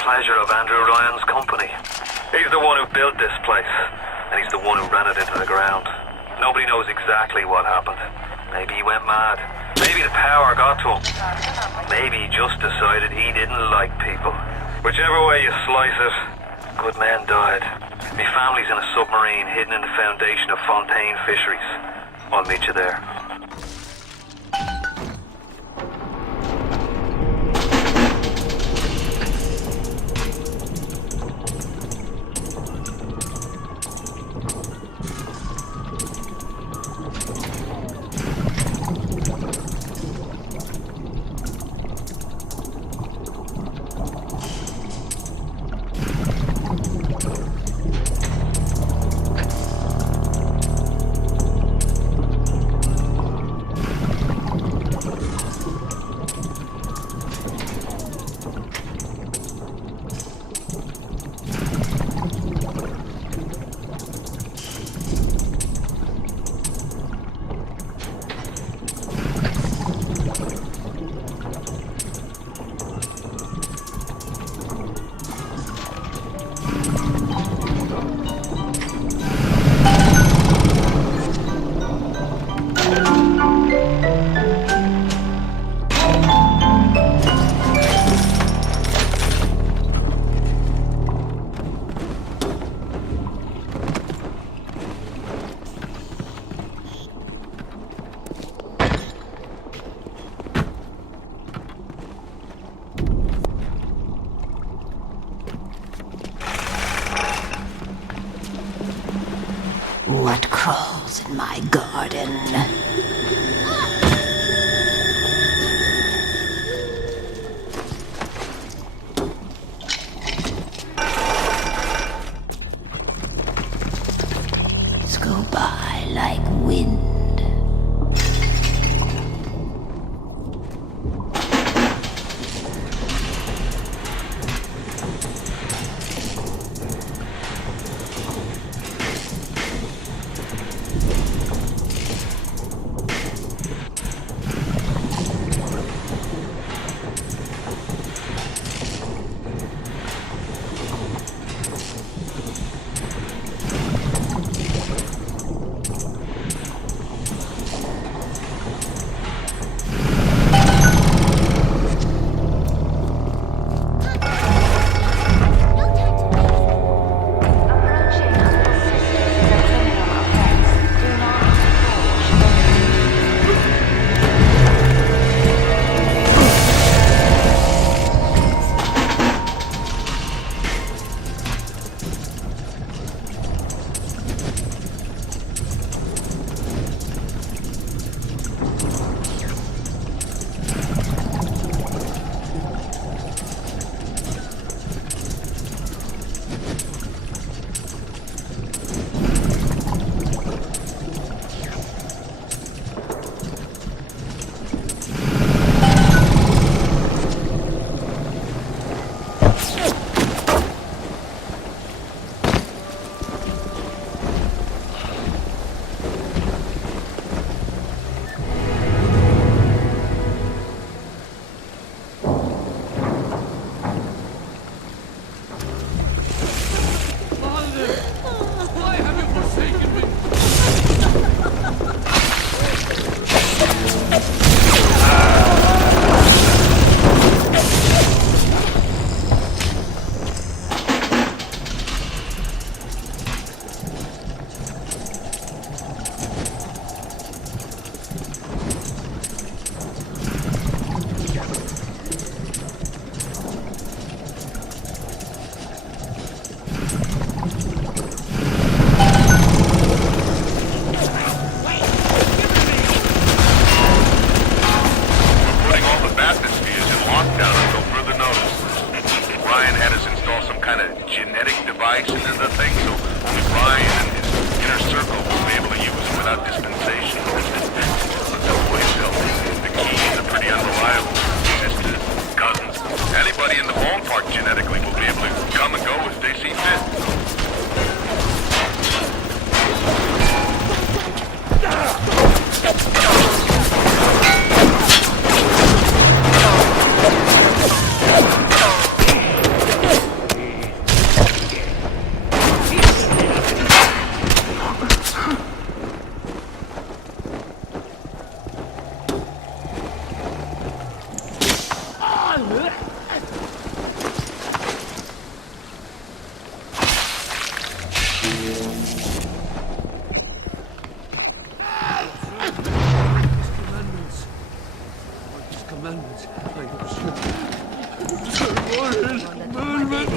pleasure of Andrew Ryan's company. He's the one who built this place, and he's the one who ran it into the ground. Nobody knows exactly what happened. Maybe he went mad. Maybe the power got to him. Maybe he just decided he didn't like people. Whichever way you slice it, good men died. My family's in a submarine hidden in the foundation of Fontaine Fisheries. I'll meet you there. What crawls in my garden? Go by like wind.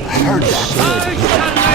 I heard that.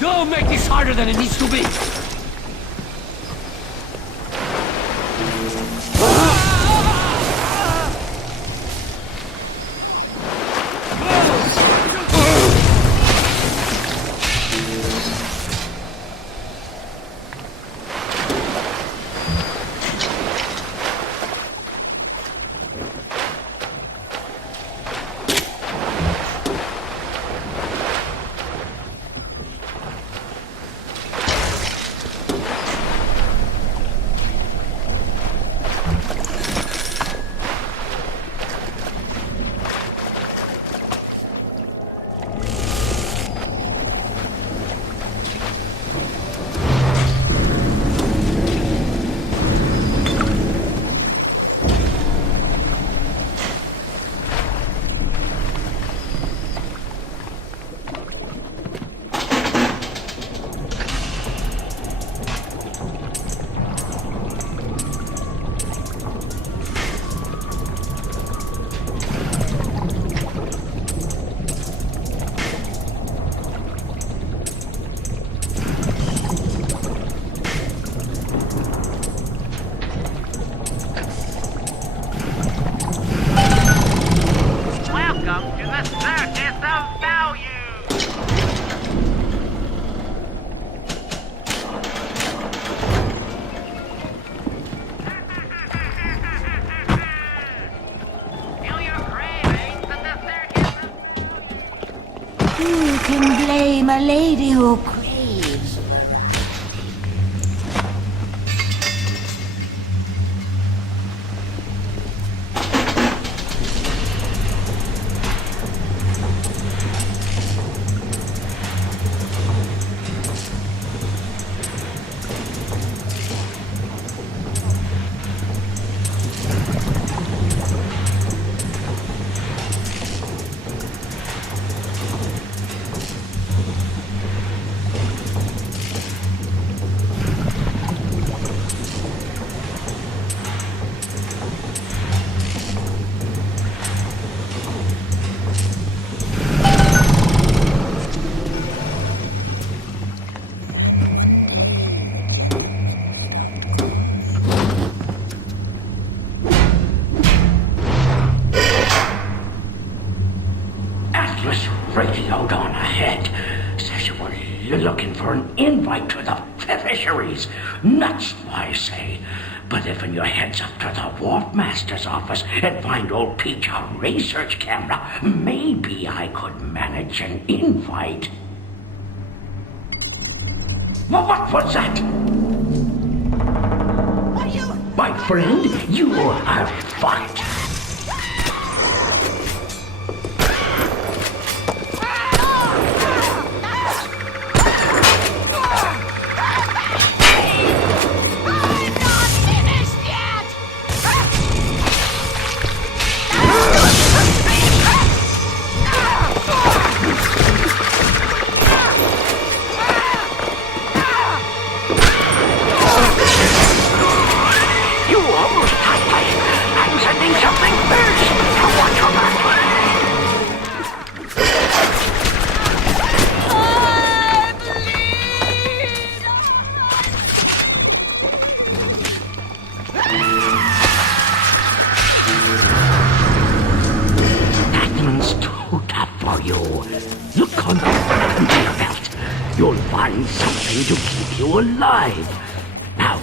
Don't make this harder than it needs to be. Who can blame a lady who craves? Radio on ahead says you were looking for an invite to the the fisheries. Nuts, I say. But if you heads up to the Wharf Master's office and find old Peach a research camera, maybe I could manage an invite. What was that? What are you? My friend, you are fucked. Look on the conveyor belt. You'll find something to keep you alive. Now,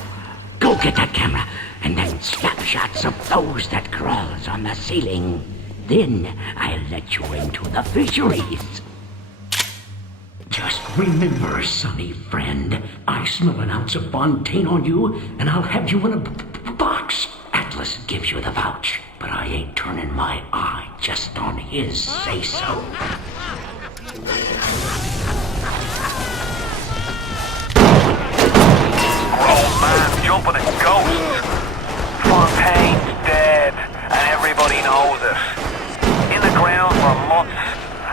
go get that camera, and then snapshots of those that crawls on the ceiling. Then I'll let you into the fisheries. Just remember, sonny friend, I smell an ounce of Fontaine on you, and I'll have you in a box. Atlas gives you the vouch, but I ain't turning my eye just on his say-so. Grown man jumping at ghosts. Fontaine's dead, and everybody knows it. In the ground for months,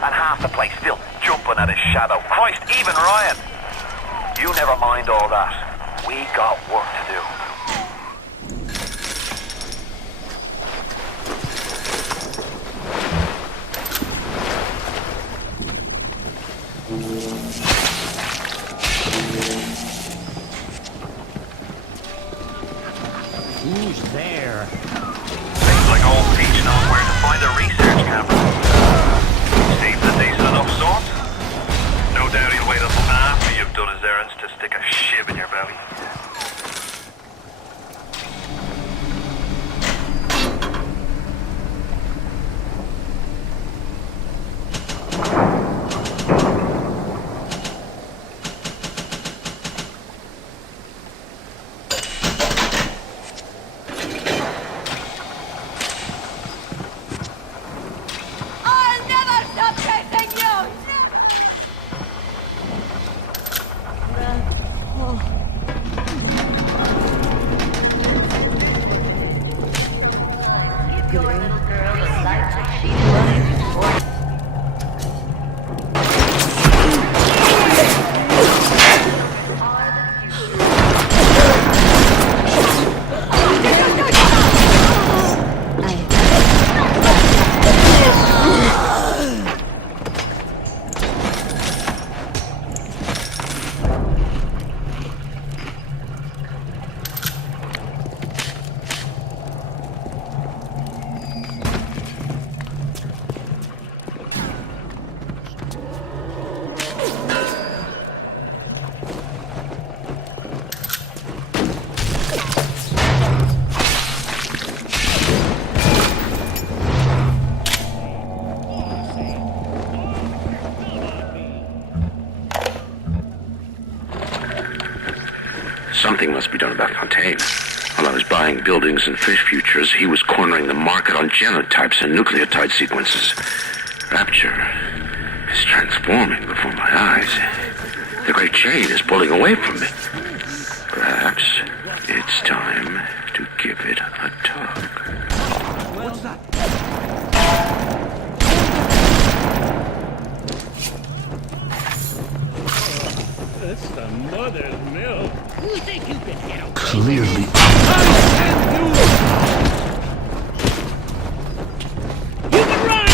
and half the place still jumping at his shadow. Christ, even Ryan. You never mind all that. We got work to do. Who's there? Seems like old Peach knows where to find a research camera. Seems a decent enough sort. No doubt he'll wait until after you've done his errands to stick a shiv in your belly. I'll never stop chasing you! Something must be done about Fontaine. While I was buying buildings and fish futures, he was cornering the market on genotypes and nucleotide sequences. Rapture is transforming before my eyes. The Great Shade is pulling away from me. Perhaps it's time to give it a tug. What's that? That's the mother's milk. You think you can get away? Clearly. You can run!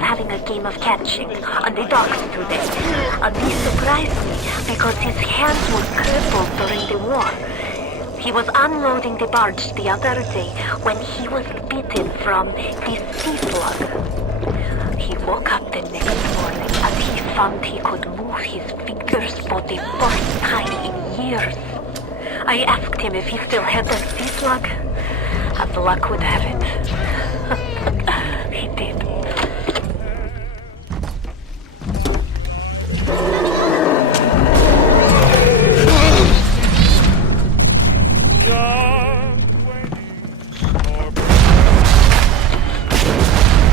having a game of catching on the docks today. This surprised me because his hands were crippled during the war. He was unloading the barge the other day when he was bitten from the sea slug. He woke up the next morning and he found he could move his fingers for the first time in years. I asked him if he still had the sea slug. As luck would have it, he did.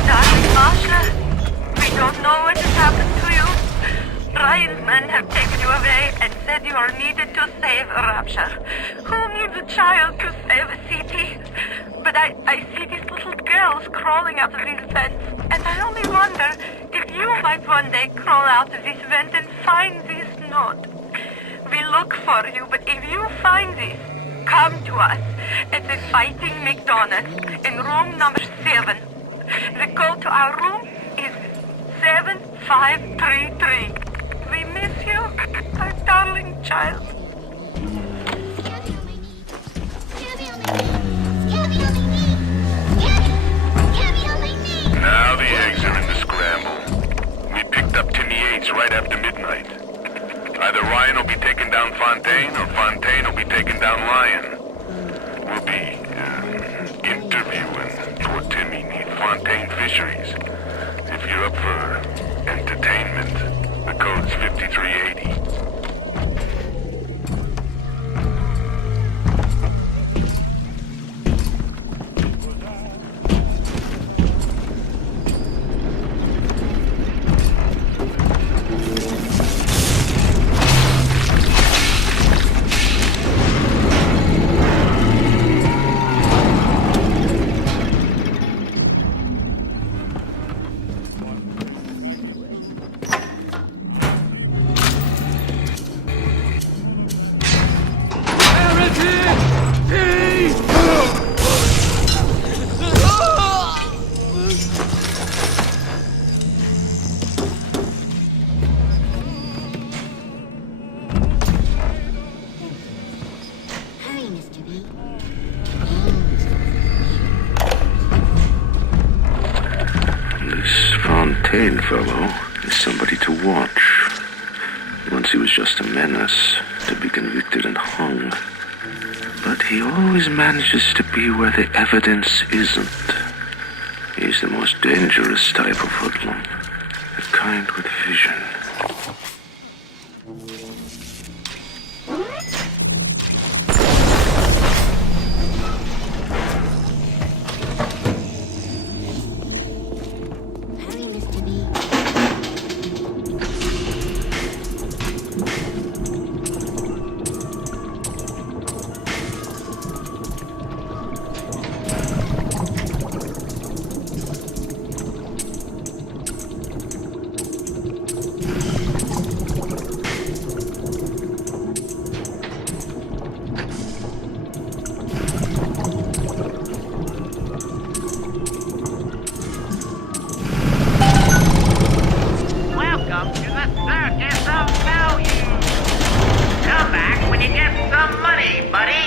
Darling Masha, we don't know what has happened to you. Ryan's men have taken you away and said you are needed to save Rapture. Who needs a child to save a city? But I see these little girls crawling out of these vents, and I only wonder if you might one day crawl out of this vent and find this note. We look for you, but if you find this, come to us at the Fighting McDonald's in room number 7. The code to our room is 7533. We miss you, our darling child. Now the eggs are in the scramble. We picked up Timmy Yates right after midnight. Either Ryan will be taking down Fontaine, or Fontaine will be taking down Ryan. We'll be interviewing poor Timmy near Fontaine Fisheries. If you're up for entertainment, the code's 5380. Hurry, Mr. B. This Fontaine fellow is somebody to watch. Once he was just a menace, to be convicted and hung. But he always manages to be where the evidence isn't. He's the most dangerous type of hoodlum. The kind with vision. Hurry, Mr. B. Welcome to the Circus of Value. Come back when you get some money, buddy.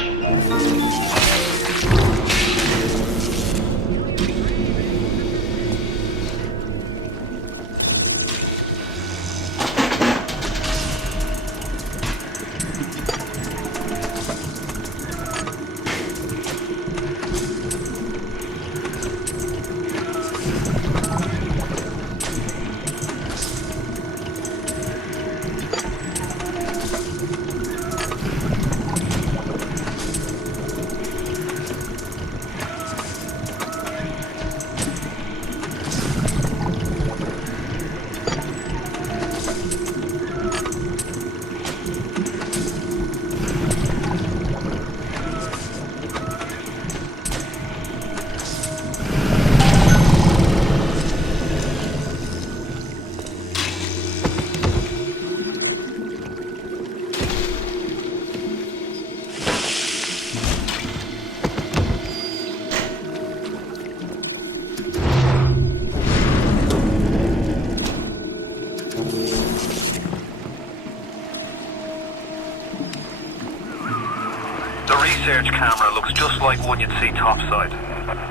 The research camera looks just like one you'd see topside.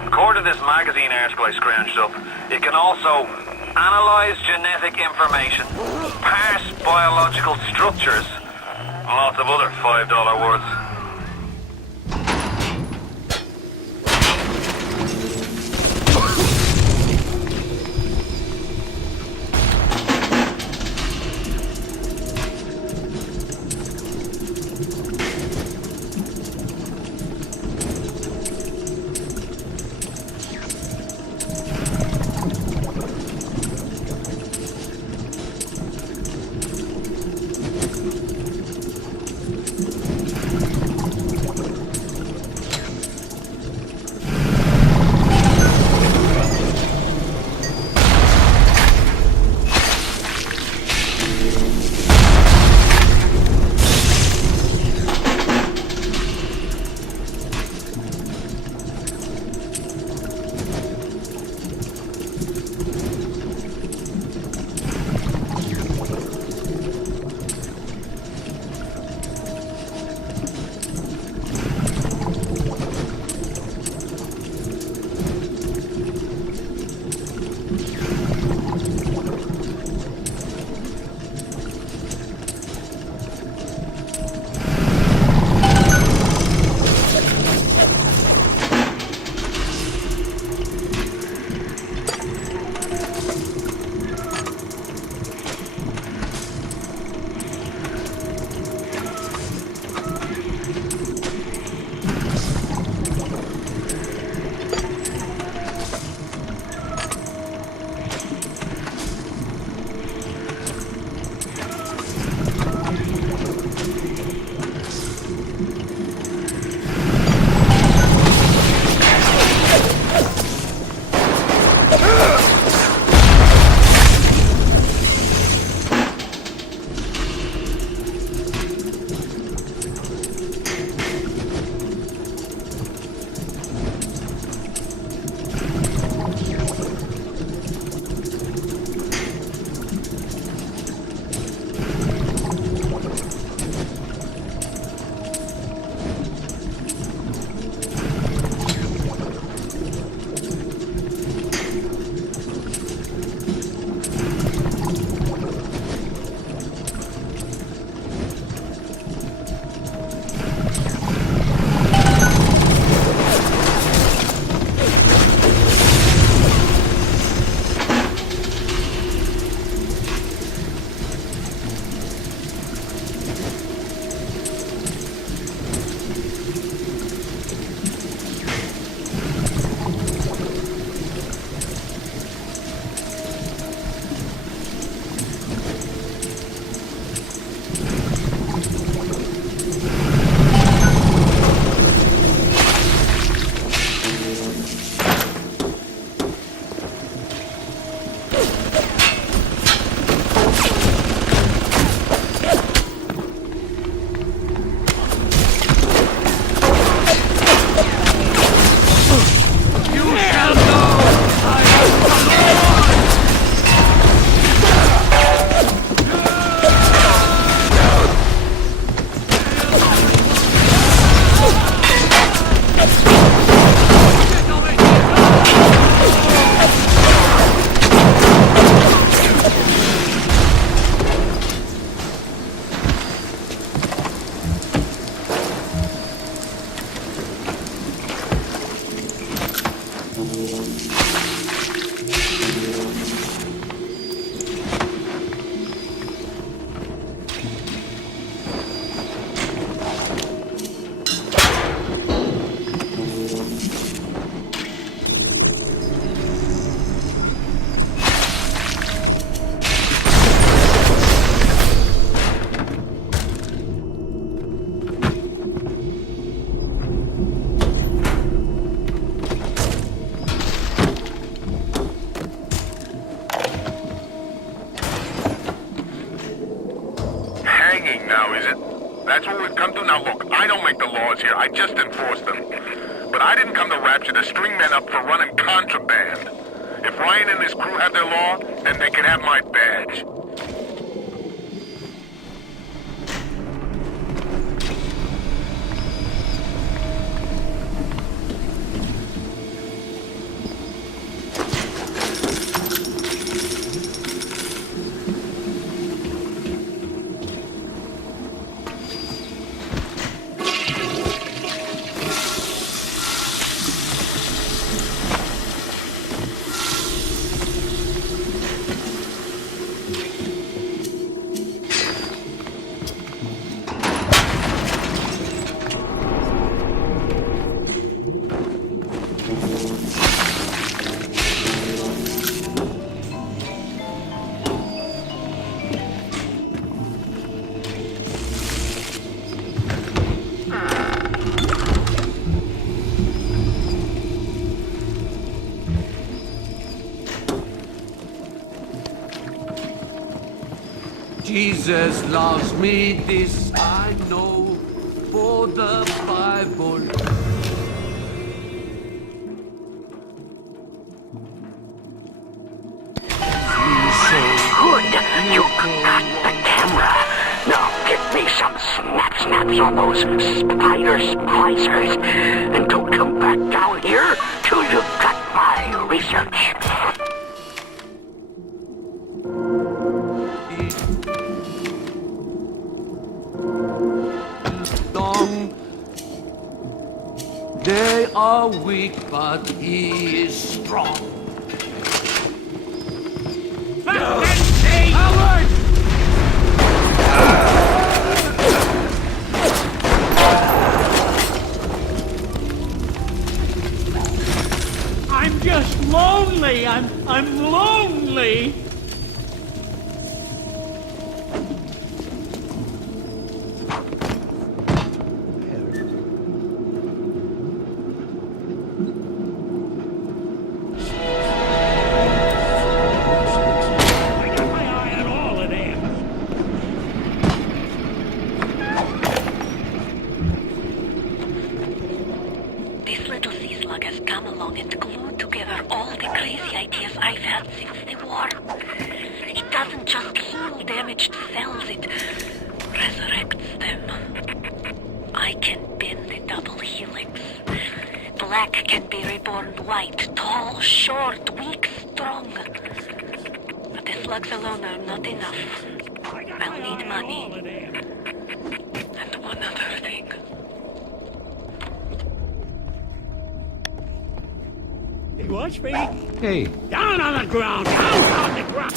According to this magazine article I scrounged up, it can also analyze genetic information, parse biological structures, and lots of other $5 words. That's what we've come to? Now look, I don't make the laws here, I just enforce them. But I didn't come to Rapture to string men up for running contraband. If Ryan and his crew have their law, then they can have my badge. Jesus loves me, this I know, for the Bible. Good. You got the camera. Now get me some snaps on those spider splicers. And don't come back down here till you've got my research. They are weak, but he is strong. Howard! I'm just lonely. I'm lonely. This little sea slug has come along and glued together all the crazy ideas I've had since the war. It doesn't just heal damaged cells, it resurrects them. I can bend the double helix. Black can be reborn white, tall, short, weak, strong. But the slugs alone are not enough. I'll need money. And one other thing. Watch me. Hey. Down on the ground. Down on the ground.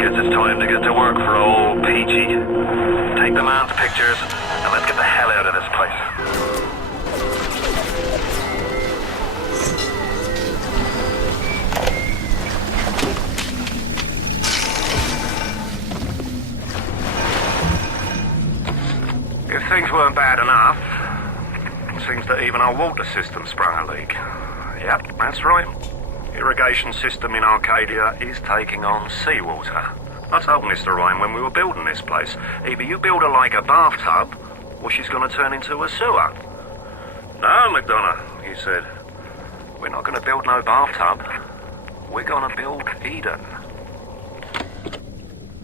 Guess it's time to get to work for old Peachy. Take the man's pictures, and let's get the hell out of this place. If things weren't bad enough, it seems that even our water system sprung a leak. Yep, that's right. Irrigation system in Arcadia is taking on seawater. I told Mr. Ryan when we were building this place, either you build her like a bathtub, or she's going to turn into a sewer. No, McDonough, he said. We're not going to build no bathtub. We're going to build Eden.